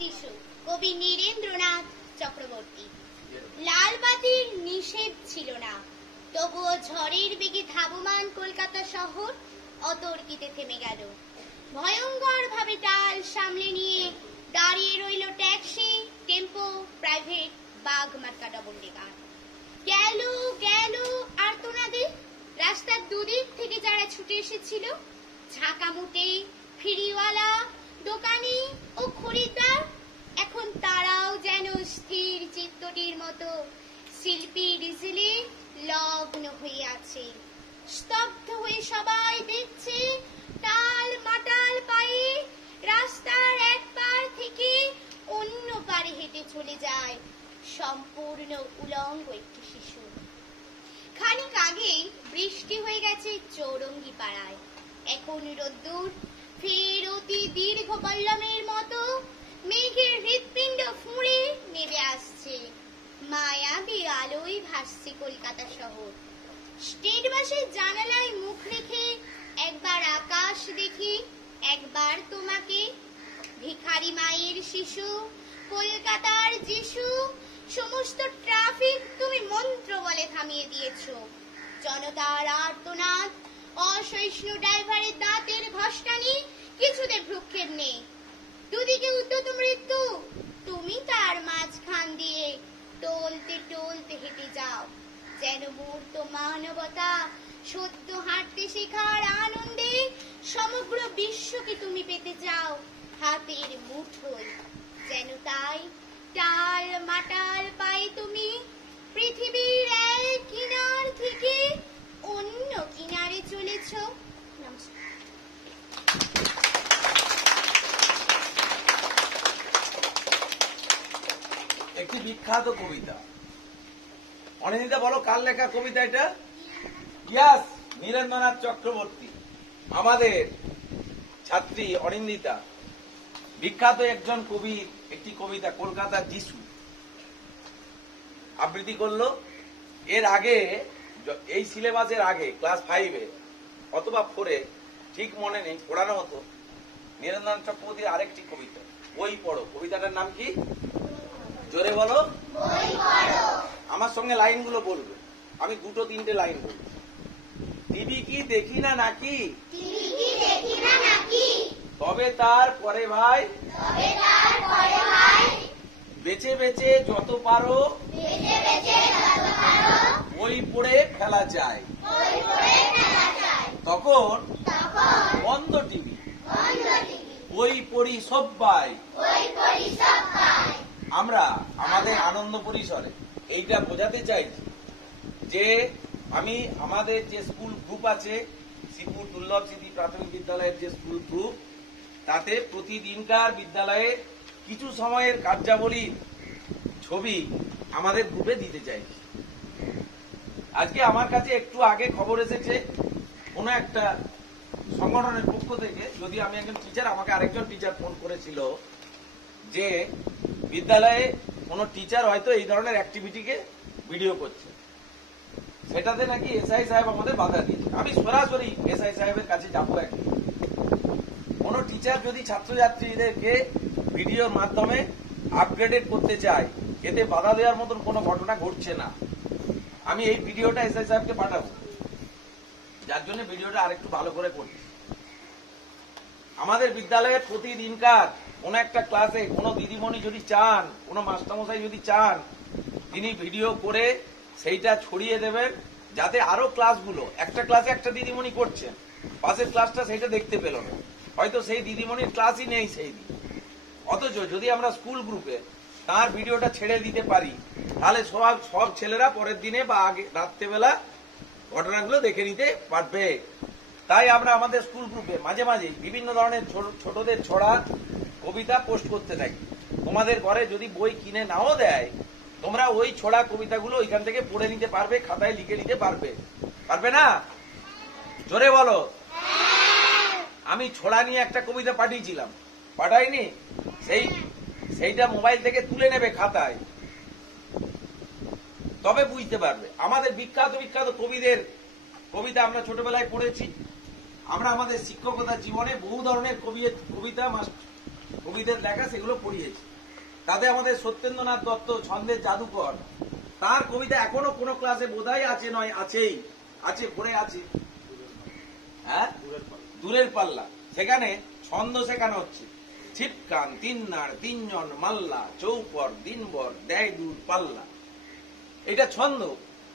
যিশু কবি নীরেন্দ্রনাথ চক্রবর্তী। লালবাতির নিষেধ ছিল না, তবুও ঝড়ের বেগে ধাবমান কলকাতা শহর অতর্কিতে থেমে গেল। ভয়ঙ্কর ভাবে টাল সামলে নিয়ে দাঁড়িয়ে রইল ট্যাক্সি, টেম্পো, প্রাইভেট, বাঘ মার্কা ডবল ডেকার। গেল গেল আর্তনাদে। রাস্তার দুদিক থেকে যারা ছুটে এসেছিল, ঝাঁকামুটে, ফেরিওয়ালা, দোকানি ও খরিদ্দার, এখন তারাও যেন স্থির চিত্তটির মতো শিল্পী ডিজেলে লগ্ন হয়ে আছে। স্তব্ধ হয়ে সবাই দেখছে টাল মাটাল পায়ে রাস্তার এক পার থেকে অন্য পারে হেঁটে চলে যায় সম্পূর্ণ উলঙ্গ একটি শিশু। খানিক আগেই বৃষ্টি হয়ে গেছে চৌরঙ্গি পাড়ায়। এখন রোদ্দুর ফের অতি দীর্ঘ পল্লমের মতো মেঘের হৃৎপিণ্ড ফুঁড়ে নেমে আসছে। মায়াবী আলোয় ভাসছে কলকাতা শহর। স্টেট বাসের জানালায় মুখ রেখে একবার আকাশ দেখি, একবার তোমাকে। ভিখারি মায়ের শিশু, কলকাতার যিশু, সমস্ত ট্রাফিক তুমি মন্ত্র বলে থামিয়ে দিয়েছো। জনতার আর্তনাদ, অসহিষ্ণু ড্রাইভারের দাঁতের ঘষ্টানি কিছুতে ভ্রুক্ষেপ নেই। দুদিকে উদ্যত মৃত্যু, তুমি তার মাঝখান দিয়ে টলতে টলতে হেঁটে যাও, যেন মূর্ত মানবতা সদ্য হাঁটতে শেখার আনন্দে সমগ্র বিশ্বকে তুমি পেতে চাও হাতের মুঠোয়। যেন তাই টাল মাটাল পায়ে তুমি পৃথিবীর এক কিনার থেকে অন্য কিনারে চলেছ। নমস্কার। একটি বিখ্যাত কবিতা। অনিন্দিতা বলো, কার লেখা কবিতা এটা? ইয়াস, নীরেন্দ্রনাথ চক্রবর্তী। আমাদের ছাত্রী অনিন্দিতা বিখ্যাত একজন কবির একটি কবিতা কলকাতার যিশু আবৃত্তি করলো। এর আগে, এই সিলেবাসের আগে ক্লাস 5-এ অথবা 4-এ, ঠিক মনে নেই, পড়ানো হতো নীরেন্দ্রনাথ চক্রবর্তীর আরেকটি কবিতা, বই পড়ো। কবিতাটার নাম কি? জোরে বলো। আমার সঙ্গে লাইনগুলো বলবে, আমি 2-3টে লাইন বলবো। টিভি কি দেখি না নাকি, তবে তার পরে ভাই, বেছে বেছে যত পারো বই পড়ে খেলা যায়। তখন বন্ধ টিভি, বই পড়ি সব্বাই। আমরা আমাদের আনন্দ পরিসরে এইটা বোঝাতে চাইছি যে আমাদের যে স্কুল গ্রুপ আছে, শ্রীপুর দুর্লভ স্মৃতি প্রাথমিক বিদ্যালয়ের যে স্কুল গ্রুপ, তাতে প্রতিদিনকার বিদ্যালয়ে কিছু সময়ের কার্যাবলীর ছবি আমাদের গ্রুপে দিতে চাইছি। আজকে আমার কাছে একটু আগে খবর এসেছে কোন একটা সংগঠনের পক্ষ থেকে, যদি আমি একজন টিচার, আমাকে আরেকজন টিচার ফোন করেছিল যে বিদ্যালয়ে কোন টিচার হয়তো এই ধরনের অ্যাক্টিভিটিকে ভিডিও করছে, সেটাতে নাকি এসআই সাহেব আমাদের বাধা দিয়েছে। আমি সরাসরি এসআই সাহেবের কাছে যাবো। একদিন কোন টিচার যদি ছাত্রছাত্রীদেরকে ভিডিওর মাধ্যমে আপগ্রেডেড করতে চায়, এতে বাধা দেওয়ার মতন কোনো ঘটনা ঘটছে না। আমি এই ভিডিওটা এসআই সাহেবকে পাঠাবো, যার জন্য ভিডিওটা আরেকটু ভালো করে করছি। আমাদের বিদ্যালয়ের প্রতিদিনকার কোন একটা ক্লাসে কোন দিদিমণি যদি চান, কোন মাস্টারমশাই যদি চান, তিনি ভিডিও করে সেইটা ছড়িয়ে দেবেন, যাতে আরো ক্লাসগুলো, একটা ক্লাসে একটা দিদিমণি করছেন, পাশের ক্লাসটা সেইটা দেখতে পেল না, হয়তো সেই দিদিমণির ক্লাসই নেই সেই দিন। অথচ যদি আমরা স্কুল গ্রুপে তার ভিডিওটা ছেড়ে দিতে পারি, তাহলে সব ছেলেরা পরের দিনে বা আগে রাত্রেবেলা ঘটনাগুলো দেখে নিতে পারবে। তাই আমরা আমাদের স্কুল গ্রুপে মাঝে মাঝে বিভিন্ন ধরনের ছোটদের ছড়া, কবিতা পোস্ট করতে থাকি। তোমাদের ঘরে যদি বই কিনে নাও দেয়, তোমরা ওই ছড়া কবিতাগুলো ওইখান থেকে পড়ে নিতে পারবে, খাতায় লিখে নিতে পারবে। পারবে না? জোরে বলো। আমি ছড়া নিয়ে একটা কবিতা পাঠিয়েছিলাম, পাঠাইনি? সেইটা মোবাইল থেকে তুলে নেবে খাতায়, তবে বুঝতে পারবে। আমাদের বিখ্যাত বিখ্যাত কবিদের কবিতা আমরা ছোটবেলায় পড়েছি। আমরা আমাদের শিক্ষকতার জীবনে বহু ধরনের কবিতা কবিদের লেখা সেগুলো পড়িয়েছি। তাতে আমাদের সত্যেন্দ্রনাথ দত্ত ছন্দের জাদুকর, তার কবিতা এখনো কোন ক্লাসে বোধহয় আছে, নয় আছেই, আছে, পড়ে আছে। হ্যাঁ, দূরের পাল্লা, সেখানে ছন্দ শেখানো হচ্ছে। ছিটকান তিন্নার তিনজন মাল্লা, চৌপর দিনভর দেয় দূর পাল্লা। এটা ছন্দ।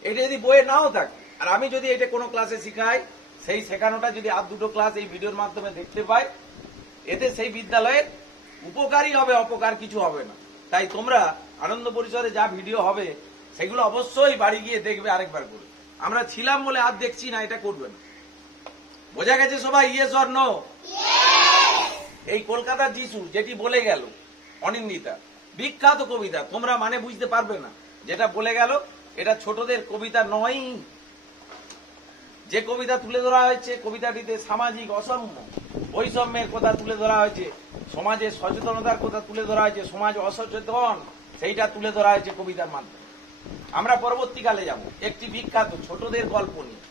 এটা যদি বইয়ে নাও থাকে, আর আমি যদি এটা কোনো ক্লাসে শিখাই, সেই শেখানোটা যদি আর দুটো ক্লাস এই ভিডিওর মাধ্যমে দেখতে পাই, এতে সেই বিদ্যালয়ের উপকারই হবে, অপকার কিছু হবে না। তাই তোমরা আনন্দ পরিসরে যা ভিডিও হবে সেগুলো অবশ্যই বাড়ি গিয়ে দেখবে আরেকবার করে। আমরা ছিলাম বলে আর দেখছি না, এটা করবে না। বোঝা গেছে সবাই? Yes or no? এই কলকাতার যিশু যেটি বলে গেল অনিন্দিতা, বিখ্যাত কবিতা, তোমরা মানে বুঝতে পারবে না। যেটা বলে গেল এটা ছোটদের কবিতা নয়। যে কবিতা তুলে ধরা হয়েছে, কবিতাটিতে সামাজিক অসাম্য বৈষম্যের কথা তুলে ধরা হয়েছে, সমাজের সচেতনতার কথা তুলে ধরা হয়েছে, সমাজ অসচেতন সেইটা তুলে ধরা হয়েছে কবিতার মাধ্যমে। আমরা পরবর্তীকালে যাব একটি বিখ্যাত ছোটদের গল্প নিয়ে।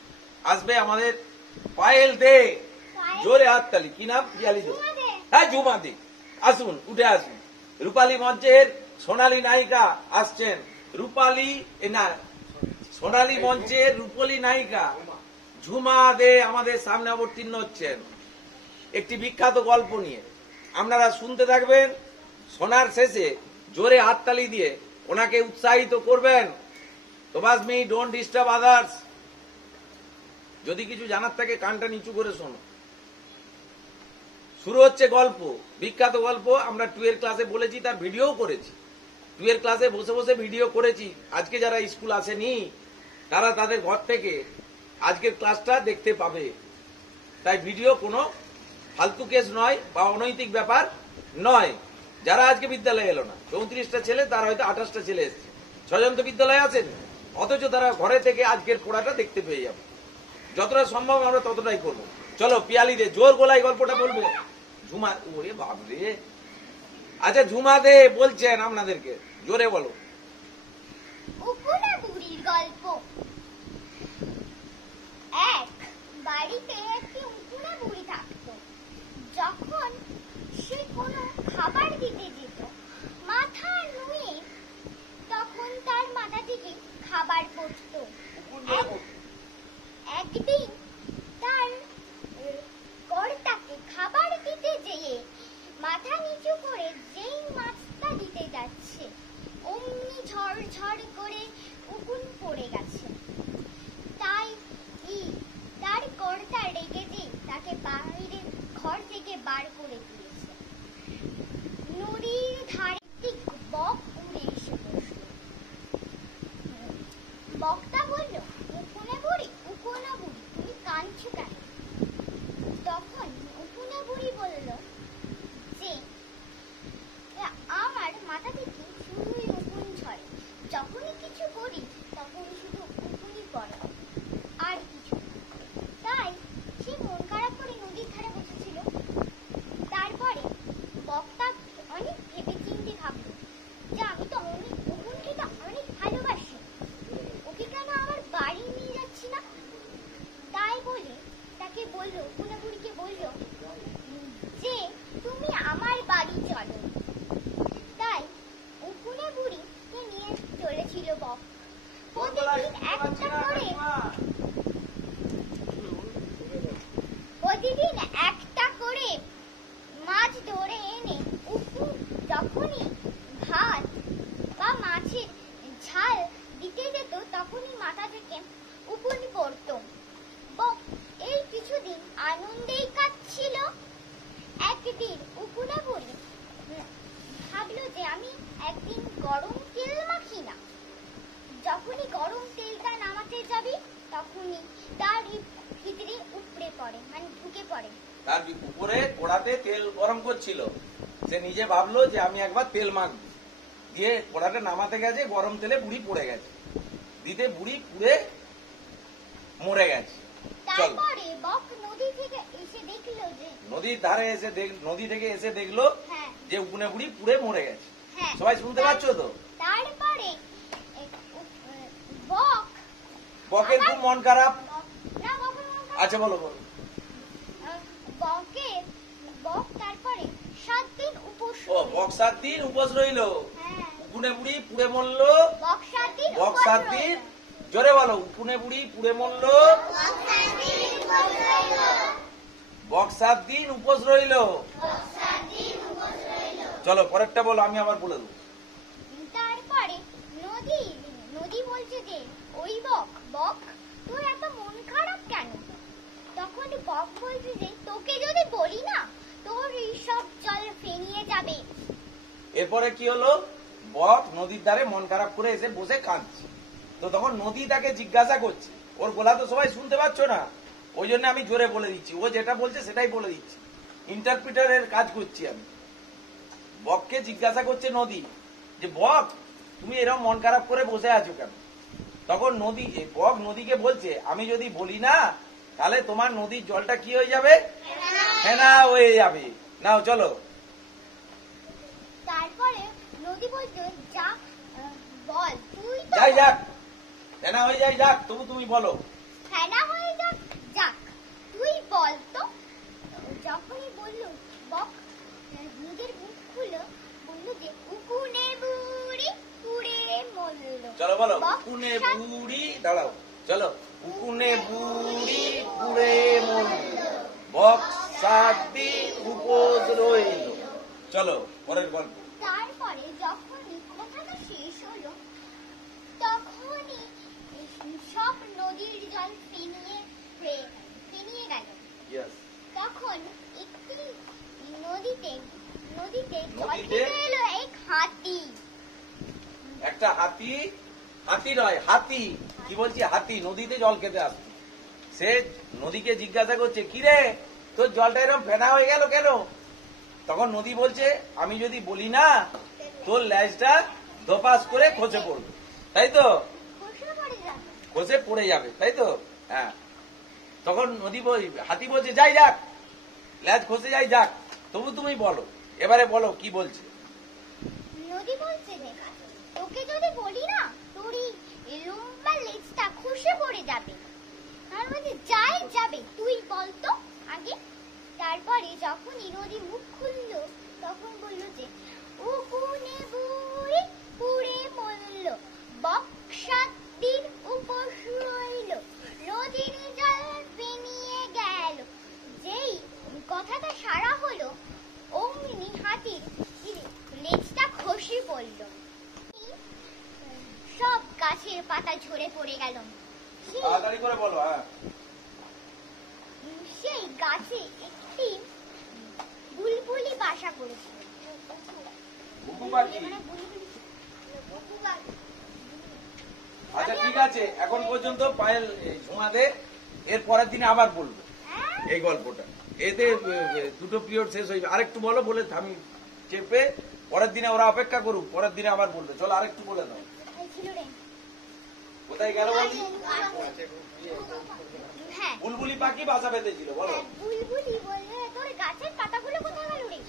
আসবে আমাদের পায়েল দে, জোরে হাততালি। কি নাম? পিয়ালি দে। হ্যাঁ, ঝুমা দে। আসুন, উঠে আসুন। রূপালী মঞ্চের সোনালী নায়িকা আসছেন। রূপালী না, সোনালী মঞ্চের রূপালী নায়িকা ঝুমা দে আমাদের সামনে অবতীর্ণ হচ্ছেন একটি বিখ্যাত গল্প নিয়ে। আপনারা শুনতে থাকবেন, শোনার শেষে জোরে হাততালি দিয়ে ওনাকে উৎসাহিত করবেন। তোবাস মি, ডোন্ট ডিস্টার্ব আদার্স। যদি কিছু জানার থাকে কানটা নিচু করে শোনো। শুরু হচ্ছে গল্প, বিখ্যাত গল্প। আমরা 12 ক্লাসে বলেছি, তার ভিডিও করেছি। 12 ক্লাসে বসে বসে ভিডিও করেছি। আজকে যারা স্কুল আসেনি তারা তাদের ঘর থেকে আজকের ক্লাসটা দেখতে পাবে। তাই ভিডিও কোনো ফালতু কেস নয় বা অনৈতিক ব্যাপার নয়। যারা আজকে বিদ্যালয়ে এলো না, 34টা ছেলে, তার হয়তো 28টা ছেলে এসছে। 6 জন তো বিদ্যালয়ে আছেন, অথচ তারা ঘরে থেকে আজকের পড়াটা দেখতে পেয়ে যাবে। যতটা সম্ভব আমরা ততটাই করব। চলো, পিয়ালি দে জোর গলায় গল্পটা বলবে। ঝুমা, ওরে বাপরে। আচ্ছা, ঝুমা দে বলছেন আপনাদেরকে, জোরে বলো। উকুনা বুড়ির গল্প। এক বাড়িতে একটি উকুনা বুড়ি থাকতো। যখন সে কোনো খাবার দিতে যেত, মাথা নুয়ে তখন তার মাথা থেকে খাবার পড়তো। একদিন তার কর্তাকে খাবার দিতে যেয়ে মাথা নিচু করে যেই মাছটা দিতে যাচ্ছে, অমনি ঝড় করে উকুন পড়ে গেছে। তাই তার কর্তা রেগে যে তাকে বাইরে ঘর থেকে বার করে দিয়েছে। নদীর ধারে একটি বক উড়ে এসে বসল। বকটা বলল, উকুনে বুড়ি, তুমি কাঁদছো কেন? তখন উকুনে বুড়ি বলল যে আমার মাথা থেকে শুধুই উকুন ঝরে, যখনই কিছু করি তখনই শুধু উকুনই পড়ে, আর কিছু। তাই সে মন খারাপ করে নদীর ধারে বসেছিল। তারপরে বক্তা অনেক ভেবে চিন্তে ভাবল যে আমি তো উকুনকে তো অনেক ভালোবাসি, ওকে কেন আমার বাড়ি নিয়ে যাচ্ছি না। তাই বলে তাকে বলল, উকুনে বুড়িকে বলল যে তুমি আমার বাড়ি চলো। তাই উকুনে বুড়িকে নিয়ে চলেছিল বক। প্রতিদিন একটা করে মাছ ধরে এনে উকুন যখনই ভাত বা মাছের ঝাল দিতে যেত, তখনই মাথা থেকে উকুন পড়তো। বক এই কিছুদিন আনন্দেই কাটছিল। একদিন উকুনে বুড়ি ভাবলো যে আমি একদিন গরম তেল মাখি না। যখনই গরম তেলটা নামাতে যাবি তখনই তার ভিতরে উপড়ে পড়ে, মানে ঢুকে পড়ে। তার উপরে কড়াতে তেল গরম করছিল, সে নিজে ভাবলো যে আমি একবার তেল মাখবো। দিয়ে কড়াটা নামাতে গেছে, গরম তেলে বুড়ি পড়ে গেছে, দিতে বুড়ি পুড়ে মরে গেছে। তারপরে বক নদী থেকে এসে দেখলো যে নদীর ধারে এসে নদী থেকে এসে দেখলো যে উকুনে বুড়ি পুড়ে মরে গেছে। সবাই শুনতে পাচ্ছ তো? তারপরে বকের খুব মন খারাপ। আচ্ছা, বলো। বক তারপরে বক্সার দিন উপোস ও বক্সার দিন উপোস রইল, হ্যাঁ উকুনে বুড়ি পুড়ে মরল। বক্সার দিন বক্সার দিন, জোরে বলো, উকুনে বুড়ি পুড়ে মরল, বক্সার দিন উপোস রইল। বক্সার দিন উপোস রইল। চলো পরেরটা বলো, আমি আবার বলে দেবো। তারপরে নদী নদী বলছে যে ওই বক বক তোর এত মন খারাপ কেন? তখন বক বলছে যে তোকে যদি বলি না তোর এই সব জল ফেনিয়ে যাবে। এরপরে কি হলো, বক নদীর ধারে মন খারাপ করে এসে বসে কাঁদছে। তো তখন নদী তাকে জিজ্ঞাসা করছে, ওর গলা তো সবাই শুনতে পাচ্ছ না, ওই জন্য আমি জোরে বলে দিচ্ছি, ও যেটা বলছে সেটাই বলে দিচ্ছি, ইন্টারপ্রিটারের কাজ করছি আমি। বককে জিজ্ঞাসা করছে নদী যে বক তুমি এরকম মন খারাপ করে বসে আছো কেন? তখন নদী বক নদীকে বলছে, আমি যদি বলি না তাহলে তোমার নদীর জলটা কি হয়ে যাবে? ফেনা হয়ে যাবে। নাও চলো। তারপরে নদী বলছে যা বল তুই তো যাই যাক, ফেনা হয়ে যাই যাক, তবু তুমি বলো। ফেনা হয়ে যাক যাক তুই বল তো। যখনই বললো বক নিজের মুখ খুললো, বললো যে উকুনে বুড়ি পুড়ে মরল। চলো বলো, বক উকুনে সাত- বুড়ি, দাঁড়াও, চলো, উকুনে বুড়ি পুড়ে মরল, বক 7 দিন উপোস রইল। চলো পরের গল্প। তারপরে যখনই কথাটা শেষ হলো তখনই সব নদীর জল ফেনিয়ে গেল। Yes. তখন একটি নদীতে নদীতে জল নদীতে? খেতে এলো এক হাতি। একটা হাতি, হাতি নয় হাতি, কি বলছি, হাতি নদীতে জল খেতে আসছে। সে নদীকে জিজ্ঞাসা করছে, কি রে তোর জলটা এরকম ফেনা হয়ে গেল কেন? তখন নদী বলছে, আমি যদি বলি না তোর ল্যাজটা ধপাস করে খসে পড়বে, তাই তো? খসে পড়ে যাবে। খসে পড়ে যাবে, তাই তো? হ্যাঁ। তখন হাতি বলছে, যাই যাক, ল্যাজ খসে যাই যাক, তবু তুমি বলো, এবারে বলো কি বলছে। নদী বলছে যে তোকে যদি বলি না তোর এই লম্বা লেজটা খসে পড়ে যাবে। তার মানে যাই যাবে তুই বল তো আগে। তারপরে যখনই নদী মুখ খুললো তখন বললো যে উকুনে বুড়ি পুড়ে মরল, বক 7 দিন উপোস রইল, নদীর জল ফেনিয়ে গেল। যেই কথাটা সারা হলো অমনি হাতির লেজটা খসে পড়ল, সব গাছের পাতা ঝরে পড়ে গেল। তাড়াতাড়ি করে বলো। হ্যাঁ। সেই গাছে একটি বুলবুলি বাসা করেছিল। ঘুঘু পাখি। মানে বুলবুলি ঘুঘু পাখি। আচ্ছা ঠিক আছে, এখন পর্যন্ত পায়েল ঝুমা দে, এর পরের দিনে আবার বলবো হ্যাঁ? এই গল্পটা। এতে দুটো পিরিয়ড শেষ হয়ে যাবে। আরেকটু বলো, বলে থামি চেপে পরের দিনে ওরা অপেক্ষা করুক, পরের দিনে আবার বলবে। চলো আরেকটু বলে দাও। কোথায় ছিল রে? কোথায় গেল বলি? হ্যাঁ বুলবুলি পাখি বাসা বেঁধেছিল, বলো। বুলবুলি বললো তোর গাছের পাতাগুলো কোথায় গেল রে?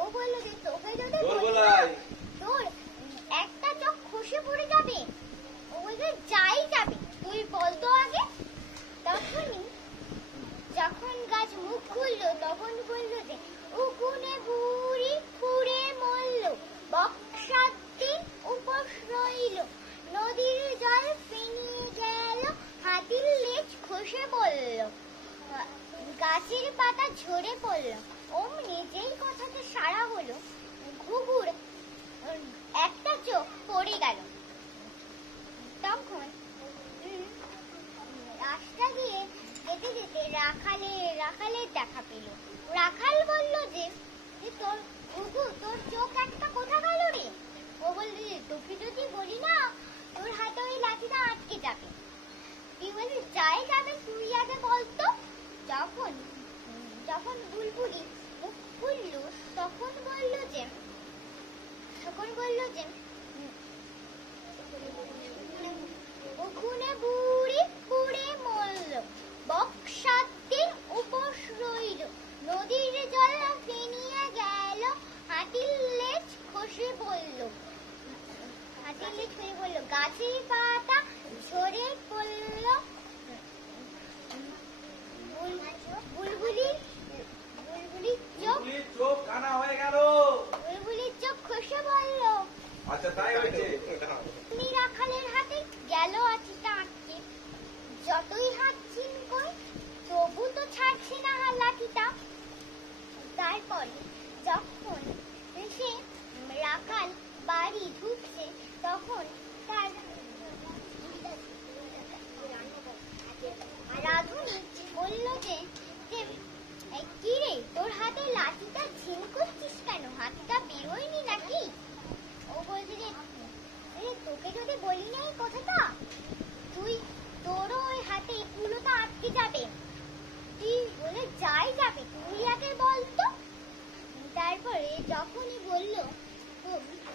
ও বললো যে তোকে যদি জোর বলি না, গলায়। তোর একটা চোখ খসে পড়ে যাবে। ও বললো যাই যাবে তুই বল তো আগে। তখনই যখন গাছ মুখ খুললো তখন বললো যে উকুনে বুড়ি পুড়ে মরল, বক 7 দিন উপোস রইল, নদীর জল ফেনিয়ে গেল, হাতির লেজ খসে পড়ল, গাছের পাতা ঝরে পড়ল। অমনি যেই কথাটা সারা হলো ঘুঘুর একটা চোখ পড়ে গেল। তখন রাস্তা দিয়ে যেতে যেতে রাখালের দেখা পেল। রাখাল বলল যে তোর ঘুঘু তোর চোখ একটা কোথা গেল রে? ও বলল যে তোকে যদি বলি না তোর হাতে ওই লাঠিটা আটকে যাবে। তুই বললি যাই যাবে তুই আগে বলতো। যখন বুলবুলি মুখ খুললো তখন বলল যে উকুনে বুড়ি পুড়ে মরল, বক 7 দিন উপোস রইল, নদীর জল ফেনিয়ে গেল, হাতির লেজ খসে পড়ল, গাছের পাতা ঝরে পড়ল, বুলবুলির চোখ বুলবুলির চোখ কানা হয়ে হয়েছে? রাখালের হাতে গেল লাঠিটা আটকে, যতই হাত ছিনকই তবু তো ছাড়ছে না লাঠিটা। তারপরে যখন সে রাখাল বাড়ি ঢুকছে তখন তার রাধুনি বলল যে কি রে, তোর হাতে লাঠিটা ছিন করছিস কেন? হাতটা বেরোয়নি নাকি? ও বলছে যে তোকে যদি বলি না এই কথাটা, তোরও ওই হাতে কুলোটা আটকে যাবে। তুই বলে যাই যাবে, তুই আগে বল তো। তারপরে যখনই বলল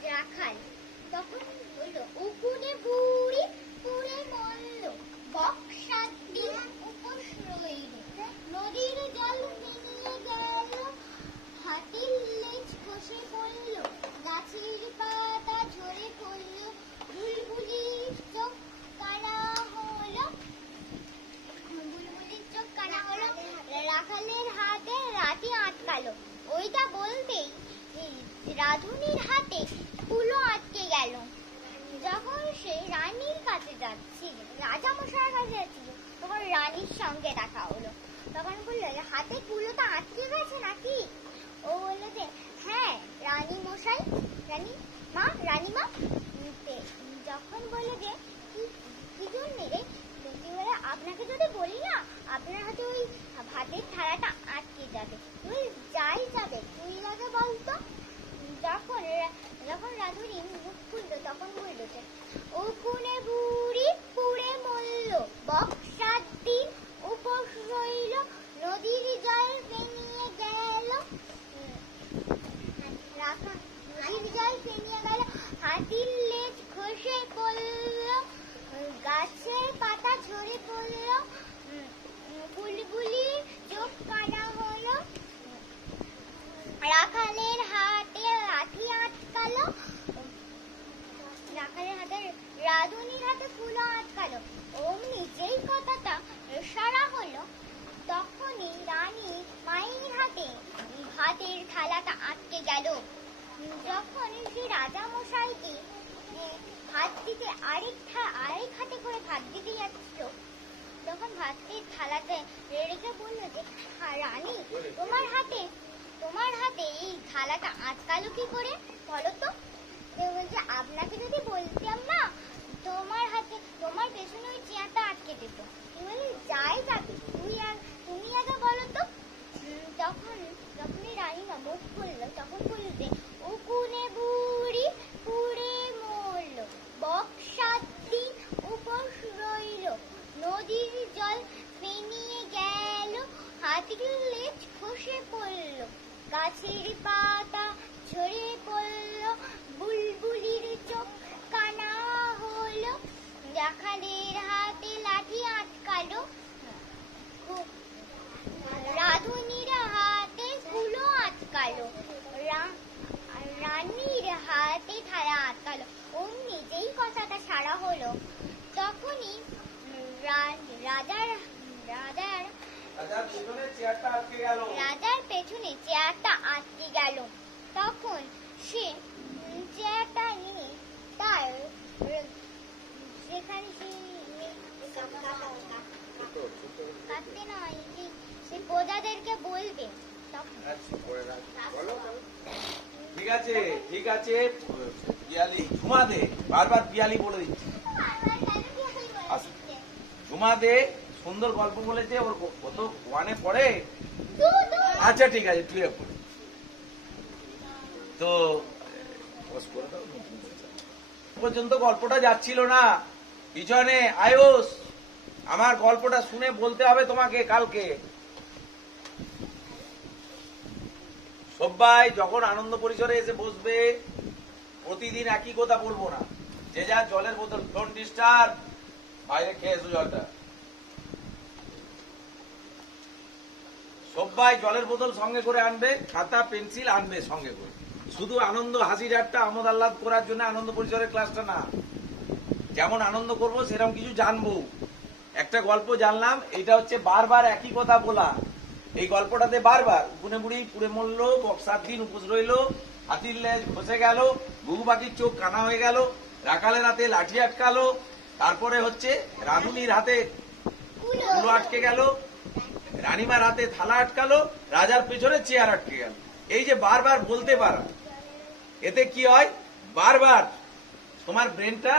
রাখাল, তখন বলল উকুনে বুড়ি পুড়ে মরল, বক্সার দিন উপোস রইল, নদীর জল মিলিয়ে গেল, হাতির লেজ খসে পড়ল, গাছের পাতা ঝরে পড়ল, বুলবুলির চোখ কানা হলো, রাখালের হাতে লাঠি আটকালো। ওইটা বলতেই রাধুনির হাতে কুলো আটকে গেল। যখন সে রানীর কাছে যাচ্ছিল, রাজা মশাইয়ের কাছে যাচ্ছিল, তখন রানীর সঙ্গে দেখা হলো। তখন বললো হাতে কুলোটা আটকে গেছে নাকি? ও বললো যে হ্যাঁ রানী মশাই, রানীমা। যখন বললো যে কি জন্য রে, বলে আপনাকে যদি বলি না আপনার হাতে ওই ভাতের থালাটা আটকে যাবে, তুই যাই যাবে, তুই আগে বলতো। যখন রাধুনি মুখ খুললো তখন বললো যে উকুনে বুড়ি পুড়ে মরল, বক্সার দিন উপোস রইল, নদীর জল পেনিয়ে গেল, হাতির লেজ খসে পড়ল, গাছের পাতা ঝরে পড়ল, বুলবুলির চোখ কানা হলো, রাখালের হাতে লাঠি আটকালো, রাধুনির হাতে কুলো আটকালো। অমনি যেই কথাটা সারা হলো তখনই রানী মায়ের হাতে ভাতের থালাটা আটকে গেল। যখন সে রাজা মশাইকে ভাত দিতে আরেক হাতে করে ভাত দিতে যাচ্ছিল, তখন ভাতের থালাতে রেখে বললো যে রানী তোমার হাতে এই থালাটা আটকালো কি করে বলো তো? বলছে আপনাকে যদি বলতাম না তোমার পেছনে ওই চেয়ারটা আটকে দিত। যাই যাবে, তুমি আগে বলো তো। যখনই রানীমা মুখ খুললো তখন বলতে উকুনে বুড়ি পুড়ে মরল, বক্সার দিন উপোস রইল, নদীর জল পেনিয়ে গেল, হাতির লেজ খসে পড়ল, গাছের পাতা ঝরে পড়ল, বুলবুলির চোখ কানা হলো, রাখালের হাতে লাঠি আটকালো, রাধুনির হাতে কুলো আটকালো, রানীর হাতে থালা আটকালো। অমনি যেই কথাটা সারা হলো তখনই রাজার পেছনে চেয়ারটা আটকে গেল। তখন সে চেয়ারটা নিয়ে তার সেখানে কাটতে নয়, সে প্রজাদেরকে বলবে। ঠিক আছে পিয়ালি, ঝুমা দে, বারবার পিয়ালি বলে দিচ্ছি, ঝুমা দে সুন্দর গল্প বলেছে, ওর কত ওয়ানে পড়ে। আচ্ছা ঠিক আছে, তুই পড়ে তো পর্যন্ত গল্পটা যাচ্ছিল না, পিছনে আয়ুষ আমার গল্পটা শুনে বলতে হবে তোমাকে কালকে। সবাই যখন আনন্দ পরিসরে এসে বসবে প্রতিদিন একই কথা বলবো না, যে যার জলের বোতল ডোন্ট ডিস্টার্ব, বাইরে খেয়ে এসো জলটা। সবাই জলের বোতল সঙ্গে করে আনবে, খাতা পেন্সিল আনবে সঙ্গে করে। শুধু আনন্দ হাসি ঠাট্টা আমোদ আহ্লাদ করার জন্য আনন্দ পরিসরের ক্লাসটা না, যেমন আনন্দ করব সেরকম কিছু জানবো। একটা গল্প জানলাম, এটা হচ্ছে বারবার একই কথা বলা। এই গল্পটাতে বারবার উকুনে বুড়ি পুড়ে মরলো, বক্সার দিন উপোস রইল, হাতির লেজ খসে গেল, ঘুঘু পাখির চোখ কানা হয়ে গেল, রাখালের হাতে লাঠি আটকালো, তারপরে হচ্ছে রাধুনির হাতে কুলো আটকে গেল, রানীমার হাতে থালা আটকালো, রাজার পেছনে চেয়ার আটকে গেল। এই যে বারবার বলতে পারা, এতে কি হয়, বারবার তোমার ব্রেনটা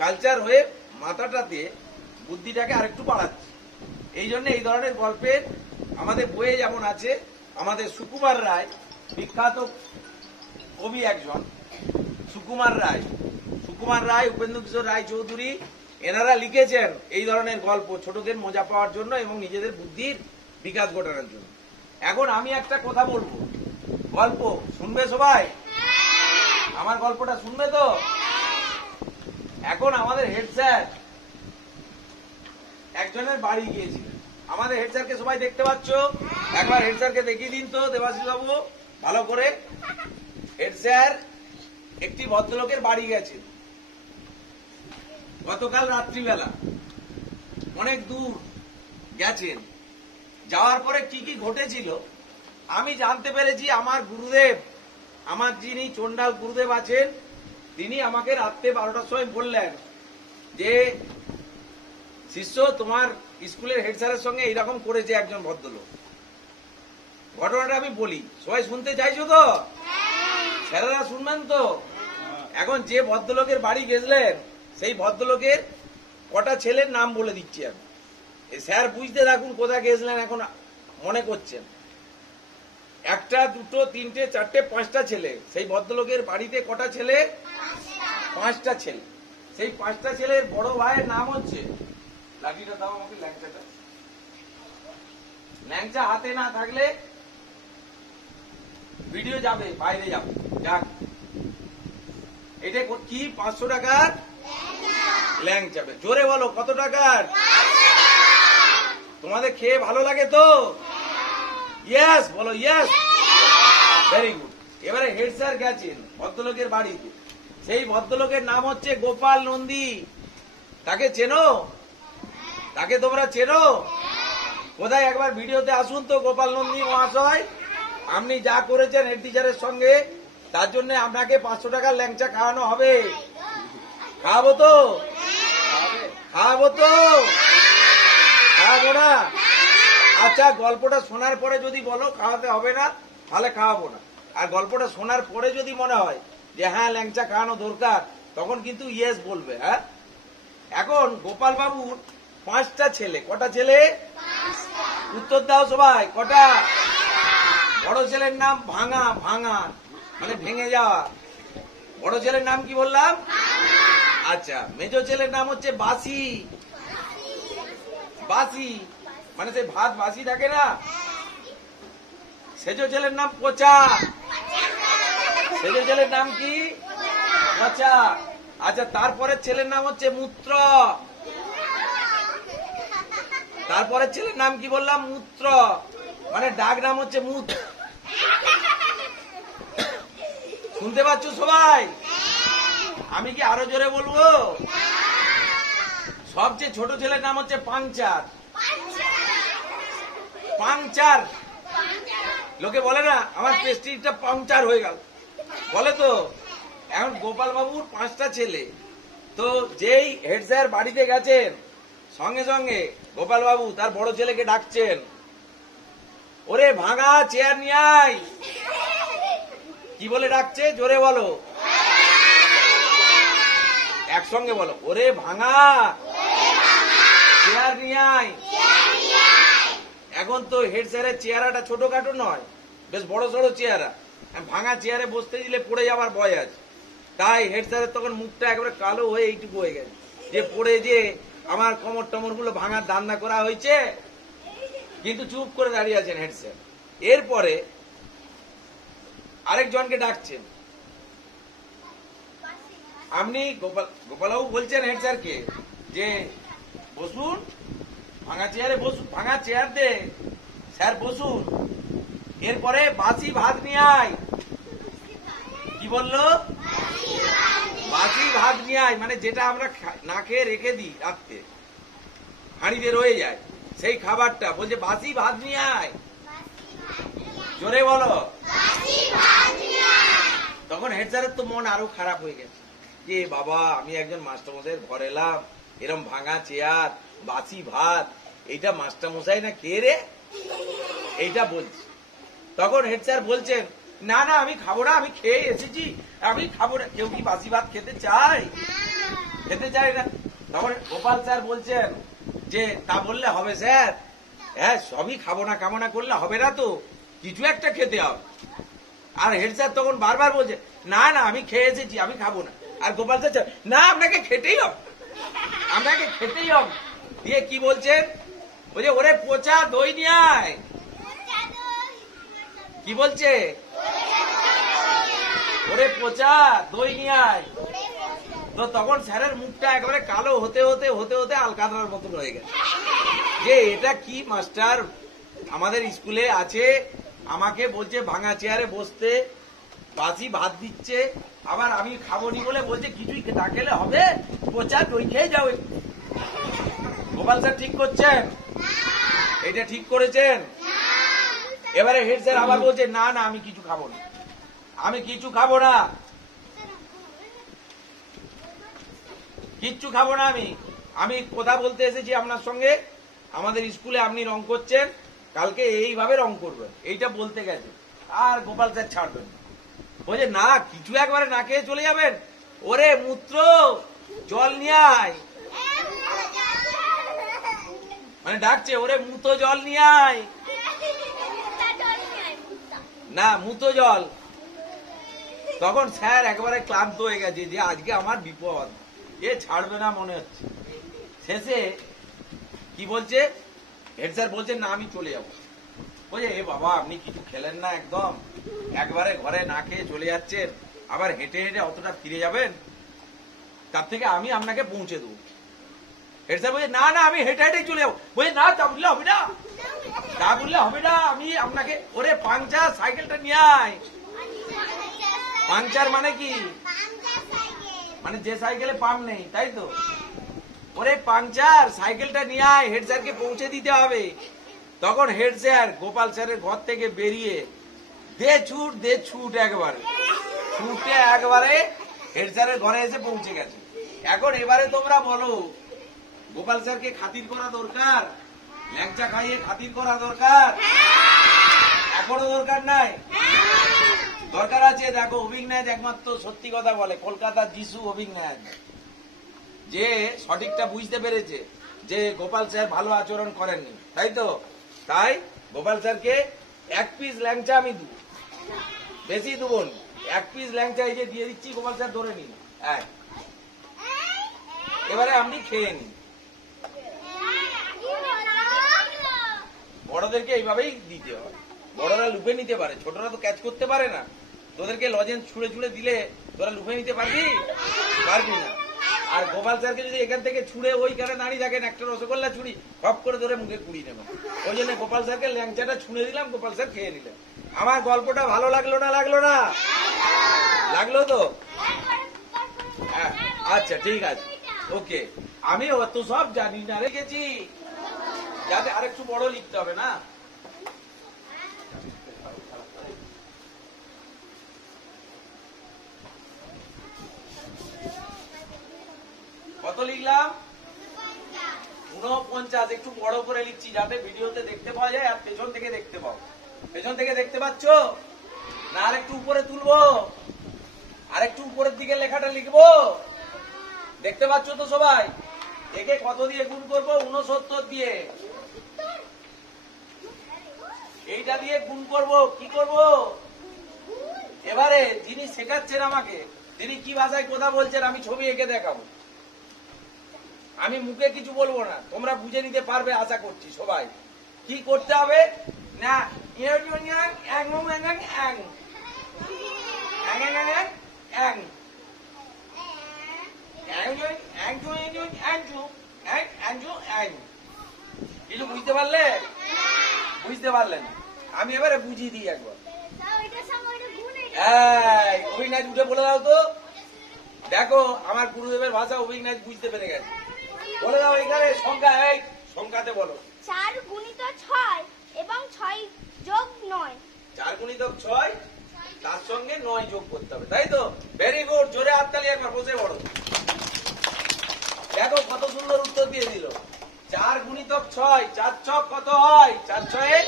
কালচার হয়ে মাথাটাতে বুদ্ধিটাকে আরেকটু বাড়াচ্ছে। এই জন্য এই ধরনের গল্পের আমাদের বইয়ে যেমন আছে, আমাদের সুকুমার রায়, বিখ্যাত কবি একজন, সুকুমার রায়, উপেন্দ্র কিশোর রায় চৌধুরী, এনারা লিখেছেন এই ধরনের গল্প ছোটদের মজা পাওয়ার জন্য এবং নিজেদের বুদ্ধির বিকাশ ঘটানোর জন্য। এখন আমি একটা কথা বলবো, গল্প শুনবে সবাই? আমার গল্পটা শুনবে তো? এখন আমাদের হেড স্যার একজনের বাড়ি গিয়েছিলেন। আমাদের হেড স্যারকে সবাই দেখতে পাচ্ছ? একবার হেড স্যারকে দেখিয়ে দিন তো দেবাশিস বাবু ভালো করে। হেড স্যার একটি ভদ্রলোকের বাড়ি গেছেন গতকাল রাত্রিবেলা, অনেক দূর গেছেন। যাওয়ার পরে কি কি ঘটেছিল আমি জানতে পেরেছি। আমার গুরুদেব, আমার যিনি চন্ডাল গুরুদেব আছেন, তিনি আমাকে রাত্রে 12টার সময় বললেন যে শিষ্য, তোমার স্কুলের হেড স্যারের সঙ্গে এইরকম করেছে একজন ভদ্রলোক। ঘটনাটা আমি বলি, সবাই শুনতে চাইছো তো? স্যারেরা শুনবেন তো? এখন যে ভদ্রলোকের বাড়ি গেছিলেন সেই ভদ্রলোকের কটা ছেলের নাম বলে দিচ্ছি আমি। স্যার বুঝতে থাকুন কোথায় গেছিলেন, এখন মনে করছেন। একটা, দুটো, তিনটে, চারটে, 5টা ছেলে। সেই ভদ্রলোকের বাড়িতে কটা ছেলে? 5টা ছেলে। সেই 5টা ছেলের বড় ভাইয়ের নাম হচ্ছে, লাঠিটা দাও আমাকে, ল্যাংচাটা। ল্যাংচা হাতে না থাকলে ভিডিও যাবে, বাইরে যাবে। যাক, এটা কি 500 টাকার ল্যাংচা। জোরে বলো, কত টাকার? তোমাদের খেয়ে ভালো লাগে তো? ইয়েস বলো, ইয়েস, ভেরি গুড। এবারে হেড স্যার গেছেন ভদ্রলোকের বাড়িতে। সেই ভদ্রলোকের নাম হচ্ছে গোপাল নন্দী। তাকে চেনো? তাকে তোমরা চেনো? কোথায় একবার ভিডিওতে আসুন তো গোপাল নন্দী মহাশয়। আপনি যা করেছেন হেড টিচারের সঙ্গে, তার জন্য আপনাকে 500 টাকার ল্যাংচা খাওয়ানো হবে। খাওয়াবো তো? খাওয়াবো তো? খাওয়াবো না? আচ্ছা, গল্পটা শোনার পরে যদি বলো খাওয়াতে হবে না, তাহলে খাওয়াবো না। আর গল্পটা শোনার পরে যদি মনে হয় যে হ্যাঁ ল্যাংচা খাওয়ানো দরকার, তখন কিন্তু ইয়েস বলবে। হ্যাঁ, এখন গোপাল বাবুর 5টা ছেলে। কটা ছেলে? উত্তর দাও সবাই, কটা? বড় ছেলের নাম ভাঙা, ভাঙা মানে ভেঙে যাওয়া। বড় ছেলের নাম কি বললাম? আচ্ছা, মেজো ছেলের নাম হচ্ছে বাসি। বাসি মানে সেই ভাত বাসি থাকে না। সেজো ছেলের নাম পচা। সেজো ছেলের নাম কি? পচা। আচ্ছা, তারপরের ছেলের নাম হচ্ছে মূত্র। তারপরের ছেলের নাম কি বললাম? মূত্র, মানে ডাক নাম হচ্ছে মুত। শুনতে পাচ্ছ সবাই? আমি কি আরো জোরে বলবো? সবচেয়ে ছোট ছেলের নাম হচ্ছে পাংচার। পাংচার লোকে বলে না আমার পেস্ট্রিটা পাংচার হয়ে গেল, বলে তো। এখন গোপাল বাবুর 5টা ছেলে। তো যেই হেড স্যার বাড়িতে গেছেন, সঙ্গে সঙ্গে গোপাল বাবু তার বড় ছেলেকে ডাকছেন, ওরে ভাঙা, চেয়ার নিয়ে আয়। কি বলে ডাকছে? জোরে বলো, একসঙ্গে বলো, ওরে ভাঙা, চেয়ার নিয়ে আয়। এখন তো হেড স্যারের চেহারাটা ছোটখাটো নয়, বেশ বড় সড়ো চেহারা। ভাঙা চেয়ারে বসতে দিলে পড়ে যাবার ভয় আছে। তাই হেড স্যারের তখন মুখটা একেবারে কালো হয়ে এইটুকু হয়ে গেছে, যে পড়ে যে আমার কোমর টমর গুলো ভাঙার ধান্দা করা হয়েছে। কিন্তু চুপ করে দাঁড়িয়ে আছেন হেড স্যার। এরপরে আরেকজনকে ডাকছেন। আপনি গোপালবাবু বলছেন হেড স্যারকে যে বসুন, ভাঙা চেয়ারে বসুন, ভাঙা চেয়ার দে স্যার, বসুন। এরপরে বাসি ভাত নিয়ে আয়। কি বললো? বাসি ভাত নিয়ে আয়, মানে যেটা আমরা না খেয়ে রেখে দিই রাত্রে, হাঁড়িতে রয়ে যায় সেই খাবারটা। বলছে বাসি ভাত নিয়ে আয়। জোরে বলো, তখন হেড স্যারের তো মন আরো খারাপ হয়ে গেছে যে বাবা আমি একজন মাস্টারমশাইয়ের ঘর এলাম, এরম ভাঙা চেয়ার, বাসি ভাত, এইটা মাস্টারমশাই না কে রে, এইটা বলছি। তখন হেড স্যার বলছেন না না আমি খাবো না, আমি খেয়ে এসেছি, আমি খাবো না। কেউ কি বাসি ভাত খেতে চায়? খেতে চায় না। তখন গোপাল স্যার বলছেন যে তা বললে হবে স্যার, হ্যাঁ সবই খাবো না কামনা করলে হবে না, তো কিছু একটা খেতে হবে। আর হেড স্যার তখন বারবার বলছে না না আমি খেয়ে এসেছি, আমি খাবো না। আর গোপাল স্যার না আপনাকে খেতেই হবে, আপনাকে খেতেই হবে। দিয়ে কি বলছেন, বলছে ওরে পচা দই নিয়ে আয়। কি বলছে, ওরে পচা দই নিয়ে আয়। তো তখন স্যারের মুখটা একেবারে কালো হতে হতে হতে হতে আলকাতরার মতন হয়ে গেছে যে এটা কি মাস্টার আমাদের স্কুলে আছে, আমাকে বলছে ভাঙা চেয়ারে বসতে, বাসি ভাত দিচ্ছে, আবার আমি খাবো নি বলে বলছে কিছুই না খেলে হবে, পচা দই খেয়ে যাও। গোপাল স্যার ঠিক করছেন, এটা ঠিক করেছেন। এবারে হেড স্যার আবার বলছে না না আমি কিছু খাবো না, আমি কিছু খাবো না, কিচ্ছু খাবো না। আমি কথা বলতে এসেছি আপনার সঙ্গে, আমাদের স্কুলে আপনি রং করছেন, কালকে এইভাবে রং করবেন, এইটা বলতে গেছে। আর গোপাল স্যার ছাড়বেন না, বলছে না কিছু একবারে না খেয়ে চলে যাবেন। ওরে মূত্র জল নিয়ে আয়, মানে ডাকছে ওরে মুতো জল নিয়ে আয়, না মুতো জল। তখন স্যার একেবারে ক্লান্ত হয়ে গেছে যে আজকে আমার বিপদ, এ ছাড়বে না মনে হচ্ছে। শেষে কি বলছে, হেড স্যার বলছেন না আমি চলে যাবো। বলছে এ বাবা আপনি কিছু খেলেন না, একদম একবারে ঘরে না খেয়ে চলে যাচ্ছেন, আবার হেঁটে হেঁটে অতটা ফিরে যাবেন, তার থেকে আমি আপনাকে পৌঁছে দেবো। হেড স্যার বলছে না না আমি হেঁটে হেঁটেই চলে যাবো। বলছে না তা বললে হবে না, তা বললে হবে না, আমি আপনাকে, ওরে পাংচার সাইকেলটা নিয়ে আয়। পাংচার মানে কি, মানে যে সাইকেলে পাম্প নেই, তাই তো। ওরে পাংচার সাইকেলটা নিয়ে আয়, হেড স্যারকে পৌঁছে দিতে হবে। তখন হেড স্যার গোপাল স্যারের ঘর থেকে বেরিয়ে দে ছুট একবারে ছুটে একবারে হেড স্যারের ঘরে এসে পৌঁছে গেছে। এখন এবারে তোমরা বলো গোপাল স্যারকে খাতির করা দরকার, ল্যাংচা খাইয়ে খাতির করা দরকার, এখনো দরকার নাই? দরকার আছে। দেখো অভিজ্ঞান একমাত্র সত্যি কথা বলে, কলকাতার যিশু অভিজ্ঞান, যে সঠিকটা বুঝতে পেরেছে যে গোপাল স্যার ভালো আচরণ করেননি, তাই তো। তাই গোপাল স্যারকে এক পিস ল্যাংচা আমি দেব, বেশি দেবো, এক পিস ল্যাংচা এই যে দিয়ে দিচ্ছি, গোপাল স্যার ধরে নিন, এবারে আপনি খেয়ে নিন। বড়দেরকে এইভাবেই দিতে হয়, বড়রা লুপে নিতে পারে, ছোটরা তো ক্যাচ করতে পারে না। তোদেরকে লজেন্স ছুঁড়ে ছুঁড়ে দিলে তোরা লুপে নিতে পারবি? পারবি না। আর গোপাল স্যারকে যদি এখান থেকে ছুঁড়ে ওইখানে দাঁড়িয়ে থাকেন, একটা রসগোল্লা ছুরি সব করে ধরে মুখে কুড়িয়ে নেবেন। ওই জন্য গোপাল স্যারকে ল্যাংচাটা ছুঁড়ে দিলাম, গোপাল স্যার খেয়ে নিলেন। আমার গল্পটা ভালো লাগলো না? লাগলো না? লাগলো তো? আচ্ছা ঠিক আছে, ওকে। আমি অত সব জানি না, রেখেছি যাতে আরেকটু বড় লিখতে হবে না। কত লিখলাম? 49। একটু বড় করে লিখছি যাতে ভিডিওতে দেখতে পাওয়া যায় আর পেছন থেকে দেখতে পাও। পেছন থেকে দেখতে পাচ্ছ না? আর একটু উপরে তুলবো, আর একটু উপরের দিকে লেখাটা লিখবো, দেখতে পাচ্ছ তো সবাই? একে কত দিয়ে গুণ করবো? 69 দিয়ে। এইটা দিয়ে গুণ করব, কি করব? এবারে যিনি শেখাচ্ছেন আমাকে, তিনি কি ভাষায় কথা বলছেন আমি ছবি এঁকে দেখাবো। আমি মুখে কিছু বলবো না, তোমরা বুঝে নিতে পারবে আশা করছি সবাই। কি করতে হবে না, কিছু বুঝতে পারলে? বুঝতে পারলেন? আমি এবারে বুঝিয়ে দিই একবার। অভিজ্ঞান উঠে বলে দাও তো। দেখো আমার গুরুদেবের ভাষা অভিজ্ঞান বুঝতে পেরে গেছে। বলে দাও এখানে সংখ্যা, এই সংখ্যাতে বলো। 4 গুণিতক 6 এবং 6 যোগ 9। 4 গুণিতক 6 তার সঙ্গে 9 যোগ করতে হবে, তাই তো? ভেরি গুড, জোরে হাততালি একবার, বসে পড়ো। দেখো কত সুন্দর উত্তর দিয়ে দিল। 4 গুণিতক 6, 4 ছক কত হয়? 4 ছয়ে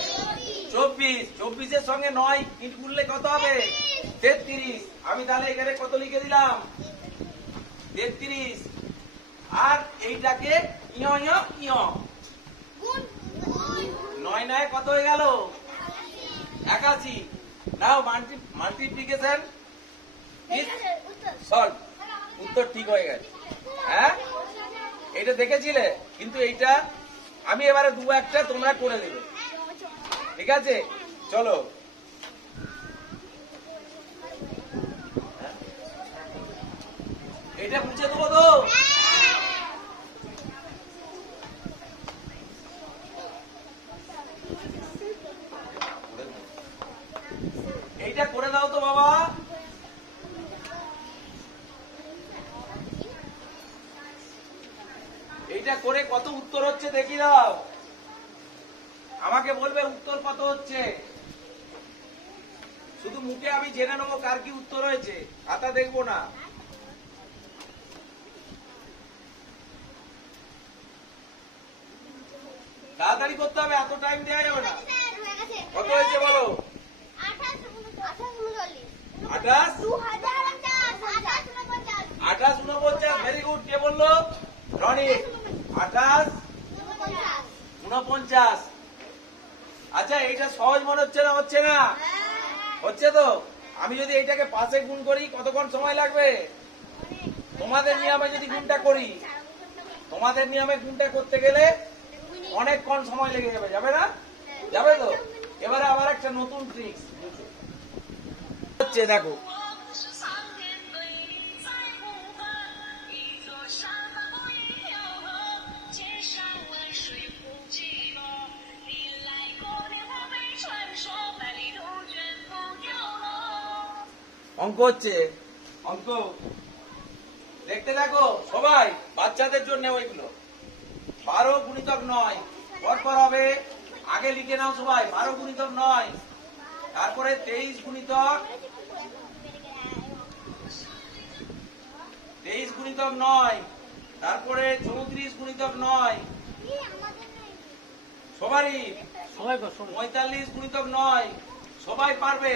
24, 24 সঙ্গে 9 ইন্ট করলে কত হবে? 33। আমি তাহলে এখানে কত লিখে দিলাম? 33। আর এইটাকে ইয় ইয় ইয় 9 9 কত হয়ে গেল? 81। নাও মাল্টিপ্লিকেশন সলভ। উত্তর ঠিক হয়ে গেছে। হ্যাঁ, এটা দেখেছিলে? কিন্তু এইটা আমি এবারে 2-1টা তোমরা করে দেবে, ঠিক আছে? চলো, এটা বুঝে দেবো তো? এইটা করে দাও তো বাবা। এইটা করে কত উত্তর হচ্ছে দেখি দাও, আমাকে বলবে উত্তর কত হচ্ছে। শুধু মুখে আমি জেনে নেবো কার কি উত্তর হয়েছে, খাতা দেখবো না। তাড়াতাড়ি করতে হবে, এত টাইম দেওয়া যাবে না। কত হয়েছে বলো? 28 29। Very good. কে বললো? রনি। 28 49। আচ্ছা, এইটা সহজ মনে হচ্ছে না? হচ্ছে না? হচ্ছে তো? আমি যদি এইটাকে 5-এ গুণ করি কতক্ষণ সময় লাগবে? তোমাদের নিয়মে যদি গুণটা করি, তোমাদের নিয়মে গুণটা করতে গেলে অনেকক্ষণ সময় লেগে যাবে, যাবে না? যাবে তো? এবারে আবার একটা নতুন ট্রিক্স হচ্ছে, দেখো। অঙ্ক হচ্ছে, অঙ্ক দেখতে থাকো সবাই, বাচ্চাদের জন্য ওইগুলো। 12 গুণিতক 9 পরপর হবে, আগে লিখে নাও সবাই। 12 গুণিতক 9, তারপরে 23 গুণিতক 9, তারপরে 34 গুণিতক 9, সবারই 45 গুণিতক 9, সবাই পারবে।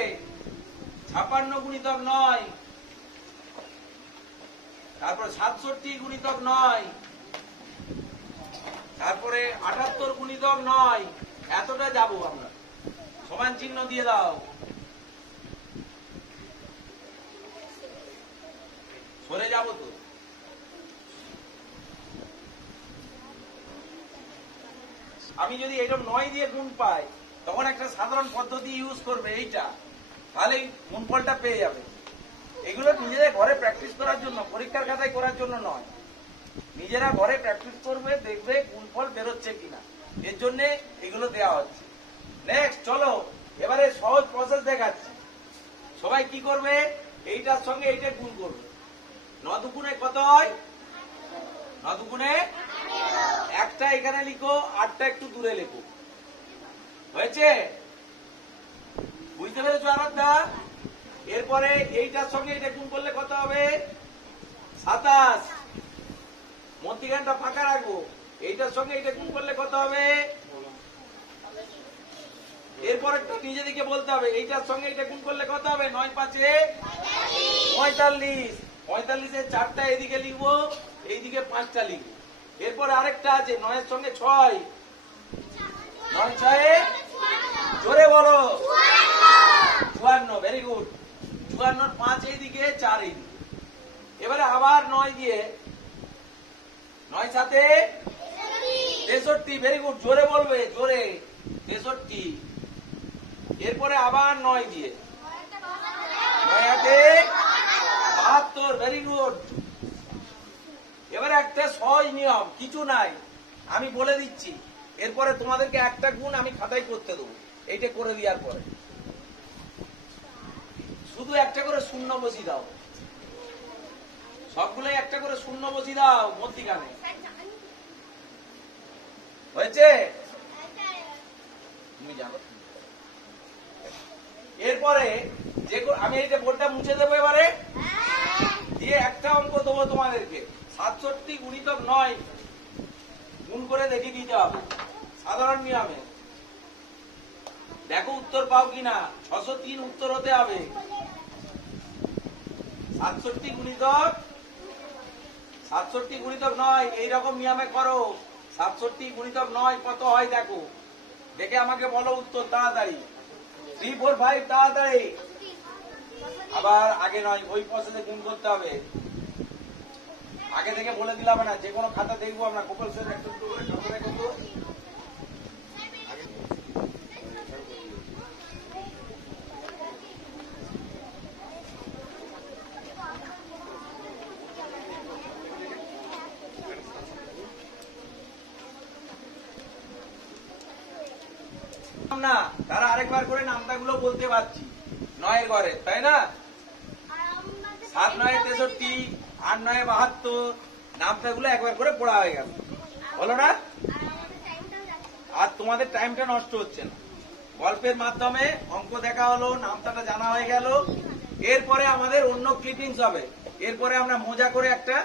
56 গুণিতক 9, তারপরে 67 গুণিতক 9, তারপরে 78 গুণিতক 9। এতটা যাবো আমরা, সমান চিহ্ন দিয়ে দাও। সরে যাবো তো। আমি যদি এরকম 9 দিয়ে গুণ পাই, তখন একটা সাধারণ পদ্ধতি ইউজ করবে, এইটা, তাহলেই গুণফলটা পেয়ে যাবে। এগুলো নিজেদের ঘরে প্র্যাকটিস করার জন্য, পরীক্ষার খাতায় করার জন্য নয়। নিজেরা ঘরে প্র্যাকটিস করবে, দেখবে গুণফল বেরোচ্ছে কিনা, এর জন্য এগুলো দেওয়া হচ্ছে। নেক্সট চলো, এবারে সহজ প্রসেস দেখাচ্ছি। সবাই কি করবে? এইটার সঙ্গে এইটা গুণ করবে। 9 দুগুণে কত হয়? 9 দুগুণে, একটা এখানে লিখো, 8টা একটু দূরে লিখো। হয়েছে? বুঝতে পেরেছো আরাধ্যা? এরপরে এইটার সঙ্গে এটা গুণ করলে কত হবে? 27। মধ্যিখানটা ফাঁকা রাখবো। এইটার সঙ্গে এটা গুণ করলে কত হবে? এরপর একটা নিজে দিকে বলতে হবে, এইটার সঙ্গে এটা গুণ করলে কত হবে? 9 5 45। 45-এর 4টা এদিকে লিখবো, এইদিকে 5টা লিখবো। এরপর আরেকটা আছে, 9-এর সঙ্গে 6, 9 6 জোরে বলো 54। Very good. 54, 5 এইদিকে, 4 এইদিকে। এবারে আবার 9 দিয়ে, 9 7 63। ভেরি গুড, জোরে বলবে, জোরে 63। এরপরে আবার 9 দিয়ে, 9 8 72। Very good. এবারে একটা সহজ নিয়ম, কিছু নাই, আমি বলে দিচ্ছি। এরপরে তোমাদেরকে একটা গুণ আমি খাতায় করতে দেবো, এইটা করে দেওয়ার পরে শুধু একটা করে শূন্য বসিয়ে দাও। সবগুলোই একটা করে শূন্য বসিয়ে দাও মধ্যিখানে। হয়েছে? তুমি জানো। এরপরে আমি এই যে বোর্ডটা মুছে দেবো এবারে, দিয়ে একটা অঙ্ক দেবো তোমাদেরকে। 67 গুণিতক 9 গুণ করে দেখে দিতে হবে সাধারণ নিয়মে। দেখো উত্তর পাও কিনা। 603 উত্তর হতে হবে। 67 গুণিতক 9 এইরকম নিয়মে করো। 67 গুণিতক 9 কত হয় দেখো, দেখে আমাকে বলো উত্তর তাড়াতাড়ি। 3 4 5 তাড়াতাড়ি। আবার আগে নয়, ওই প্রসেসে গুণ করতে হবে। আগে থেকে বলে দিলাম না, যে কোনো খাতা দেখবো আমরা গোপাল স্যার একটু করে খাতা দেখো তো। না তারা আরেকবার করে নামটাগুলো বলতে পারছি। 9 ঘরে, তাই না? 7 9 63, 8 9 72, নামটাগুলো একবার করে পড়া হয়ে গেল, বলো না? আর তোমাদের টাইমটা নষ্ট হচ্ছে না। গল্পের মাধ্যমে অঙ্ক দেখা হলো, নামটাটা জানা হয়ে গেল। এরপরে আমাদের অন্য ক্লিপিংস হবে। এরপরে আমরা মজা করে একটা